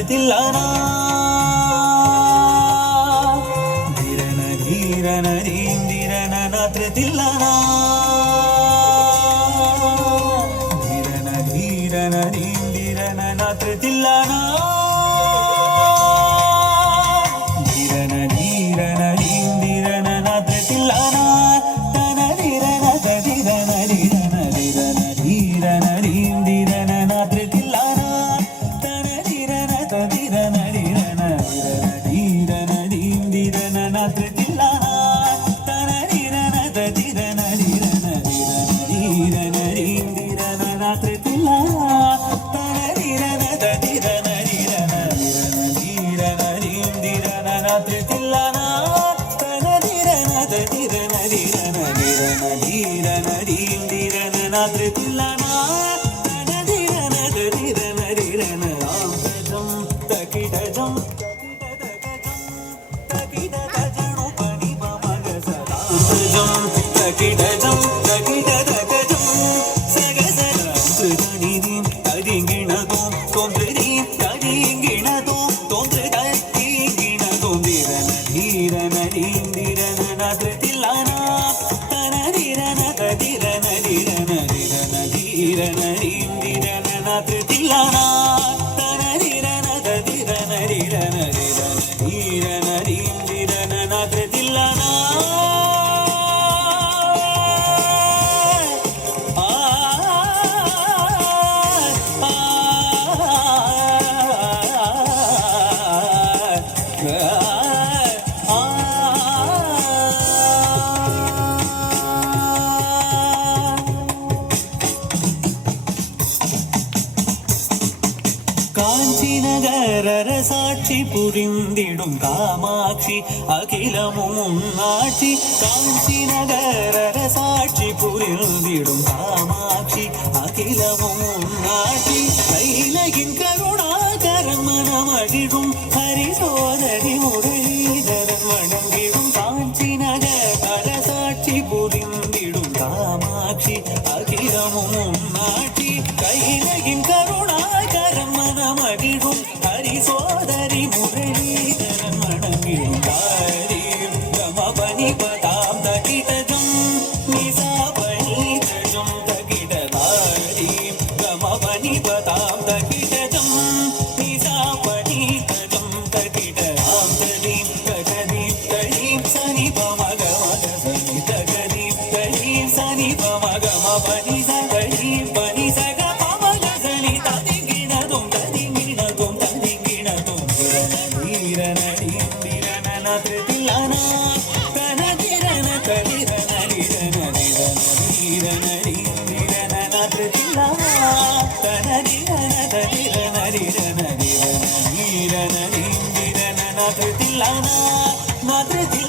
ಧೃತಿಲ್ಲನಾ ಧೀರನ ಧೀರನ ಧೀಂದಿರನ ಧೃತಿಲ್ಲನಾ ಧೀರನ ಧೀರನ ಧೀಂದಿರನ ಧೃತಿಲ್ಲನಾ ಧೀರನ ಧೀರನ ಧೀಂದಿರನ ಧೃತಿಲ್ಲನಾ ತನ ಧೀರನ ಧೀರನ ಧೀರನ ಧೀರನ ಧೀರನ ಧೀಂದಿರನ ಧೃತಿಲ್ಲನಾ ತನ ಧೀರನ ಧೀರನ ಧೀರನ ಧೀರನ ಧೀಂದಿರನ ಧೃತಿಲ್ಲನಾ ತನ ಧೀರನ ಧೀರನ ಧೀರನ ಧೀರನ ಧೀಂದಿರನ ಧೃತಿಲ್ಲನಾ ತನ ಧೀರನ ಧೀರನ ಧೀರನ ಧೀರನ ಧೀಂದಿರನ ಧೃತಿಲ್ಲನಾ ತನ ಧೀರನ ಧೀರನ ಧೀರನ ಧೀರನ ಧೀಂದಿರನ ಧೃತಿಲ್ಲನಾ ತನ ಧೀರನ ಧೀರನ ಧೀರನ ಆಂತಜಂ ತಕಿಟಜಂ ತಕಿಟಜಂ ಪನಿ ಮಗ ಸದಾಂತಜಂ ತಕಿಟಜಂ ತಕಿಟಜಂ ಸಗಸರ ತ್ರಿದನಿದಿ ತದಿಂಗಿಣದೋ ತೊಂದ್ರದಿ ತದಿಂಗಿಣದೋ ತೊಂದ್ರದಿಗಿಣದೋ ಧೀರನ ಧೀರನ ಧೀಂದಿರನ ಧೃತಿಲ್ಲನಾ ತನ ಧೀರನ ಧೀರನ ಧೀರನ ಧೀರನ ಧೀರನ ಧೀಂದಿರನ ಧೃತಿಲ್ಲನಾ ತನ ಧೀರನ ಧೀರನ ಧೀರನ ಧೀರನ ಧೀಂದಿರನ ಧೃತಿಲ್ಲನಾ காஞ்சி நகரர சாட்சி புரிந்திடும் காமாட்சி அகிலமும் ஆட்சி காஞ்சி நகரர சாட்சி புரிந்திடும் காமாட்சி அகிலமும் ஆட்சி கைலகின் கருணாகரன் மனமகிழும் ஹரிசோதரி முரளீதரன் வணங்கிடும் காஞ்சி நகரர சாட்சி புரிந்திடும் காமாட்சி அகிலமும் ஆட்சி கைலகின் கருணாகரன் மனமகிழும் ஹரிசோதரி முரளீதரன் வணங்கிடும் தாரீம் கமபனி பதாம் தகிடஜம் நிசா பனிதஜம் தகிட தாரீம் கமபனி பதாம் தகிடஜம் நிசா பனிதஜம் தகிட ஆம் ததீம் தகதீம் தடீம் சனி பமக மக சனி தகதீம் தடீம் சனி பமக மபனி சகடீம் பனி சக பமக சனி ததிங்கிணதும் ததிங்கிணதும் ததிங்கிணதும் ಧೀರನ ಧೀರನ ಧೃತಿಲ್ಲನಾ ತನ ಧೀರನ ಧೀರನ ಧೀರನ ಧೀರನ ಧೀರನ ಧೃತಿಲ್ಲನಾ ತನ ಧೀರನ ಧೀರನ ಧೀರನ ಧೀರನ ಧೀರನ ಧೀರನ ಧೃತಿಲ್ಲನಾ ಧೃತಿಲ್ಲ